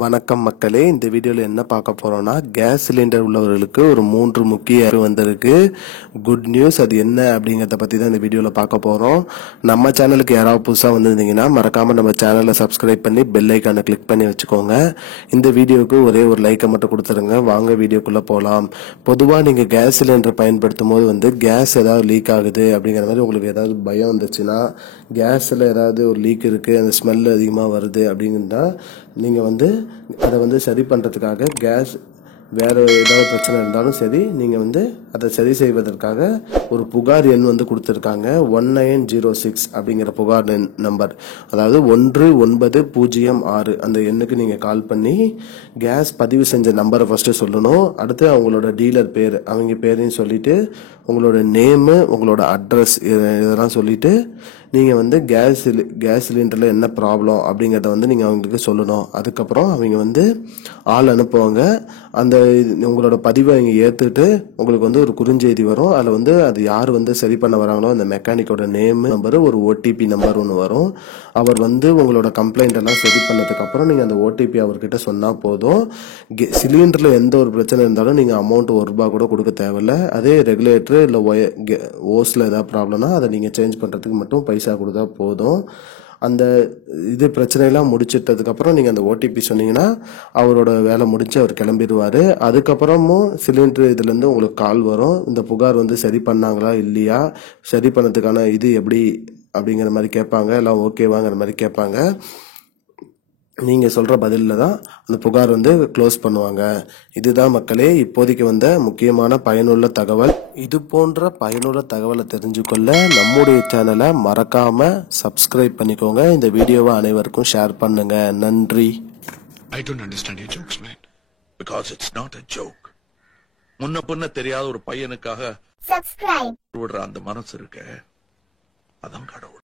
வணக்கம் மக்களே, இந்த வீடியோல என்ன பார்க்க போறோம்னா கேஸ் சிலிண்டர் உள்ளவர்களுக்கு ஒரு 3 முக்கிய வந்திருக்கு குட் நியூஸ். அது என்ன அப்படிங்கறத பத்தி தான் இந்த வீடியோல பார்க்க போறோம். நம்ம சேனலுக்கு யாராவது புதுசா வந்திருந்தீங்கன்னா மறக்காம நம்ம சேனலை சப்ஸ்கிரைப் பண்ணி பெல் ஐக்கானை கிளிக் பண்ணி வச்சுக்கோங்க. இந்த வீடியோக்கு ஒரே ஒரு லைக்கை மட்டும் கொடுத்துருங்க. வாங்க வீடியோக்குள்ள போலாம். பொதுவா நீங்க கேஸ் சிலிண்டர் பயன்படுத்தும் போது கேஸ் ஏதாவது லீக் ஆகுது அப்படிங்கிற மாதிரி உங்களுக்கு ஏதாவது பயம் வந்துச்சுன்னா, கேஸ்ல ஏதாவது ஒரு லீக் இருக்கு, அந்த ஸ்மெல் அதிகமா வருது அப்படின்னா நீங்க அதை சரி பண்றதுக்காக கேஸ் வேற ஏதாவது பிரச்சனை இருந்தாலும் சரி, நீங்க அதை சரி செய்வதற்காக ஒரு புகார் எண் கொடுத்திருக்காங்க. 1906 அப்படிங்கிற புகார் நம்பர், அதாவது 1906 அந்த எண்ணுக்கு நீங்க கால் பண்ணி கேஸ் பதிவு செஞ்ச நம்பரை ஃபர்ஸ்ட் சொல்லணும். அடுத்து அவங்களோட டீலர் பேர், அவங்க பேரையும் சொல்லிட்டு உங்களோட நேமு, உங்களோட அட்ரஸ் இதெல்லாம் சொல்லிட்டு நீங்க கேஸ் சிலிண்டர்ல என்ன ப்ராப்ளம் அப்படிங்கறத நீங்க அவங்களுக்கு சொல்லணும். அதுக்கப்புறம் அவங்க ஆள் அனுப்புவாங்க. அந்த உங்களோட பதிவை அவங்க ஏத்துட்டு உங்களுக்கு ஒரு குறுஞ்செய்தி வரும். அதுல அது யார் சரி பண்ண வராங்களோ அந்த மெக்கானிக்கோட நேம் நம்பர், ஒரு ஓடிபி நம்பர் ஒன்று வரும். அவர் உங்களோட கம்ப்ளைண்ட் எல்லாம் சரி பண்ணதுக்கு அப்புறம் நீங்க அந்த ஓடிபி அவர்கிட்ட சொன்னா போதும். சிலிண்டர்ல எந்த ஒரு பிரச்சனை இருந்தாலும் நீங்க அமௌண்ட் ₹1 கூட கொடுக்க தேவையில்ல. அதே ரெகுலேட்டர் இல்ல ஓஸ்ல ஏதாவது ப்ராப்ளம்னா அதை நீங்க சேஞ்ச் பண்றதுக்கு மட்டும் பைசா கொடுத்தா போதும். அந்த பிரச்சனையெல்லாம் முடிச்சிட்டதுக்கு அப்புறம் நீங்க அந்த ஓடிபி சொன்னீங்கன்னா அவரோட வேலை முடிஞ்சு அவர் கிளம்பிடுவாரு. அதுக்கப்புறமும் சிலிண்டர் இதுல இருந்து உங்களுக்கு கால் வரும். இந்த புகார் சரி பண்ணாங்களா இல்லையா, சரி பண்ணதுக்கான எப்படி அப்படிங்கிற மாதிரி கேட்பாங்க. எல்லாம் ஓகேவாங்கிற மாதிரி கேட்பாங்க. நீங்க சொல்ற பதில தான் அந்த புகார் க்ளோஸ் பண்ணுவாங்க. இதுதான் மக்களே இப்போதைக்கு வந்த முக்கியமான பயனுள்ள தகவல். இது போன்ற பயனுள்ள தகவலை தெரிஞ்சுக்கொள்ள நம்முடைய சேனலை மறக்காம சப்ஸ்கிரைப் பண்ணிக்கோங்க. இந்த வீடியோவை அனைவருக்கும் ஷேர் பண்ணுங்க. நன்றி. I don't understand your jokes, man. Because it's not a joke. முன்ன பின்ன தெரியாத ஒரு பையனுக்காக விடுற அந்த மனசு இருக்க, அதான் கடவுள்.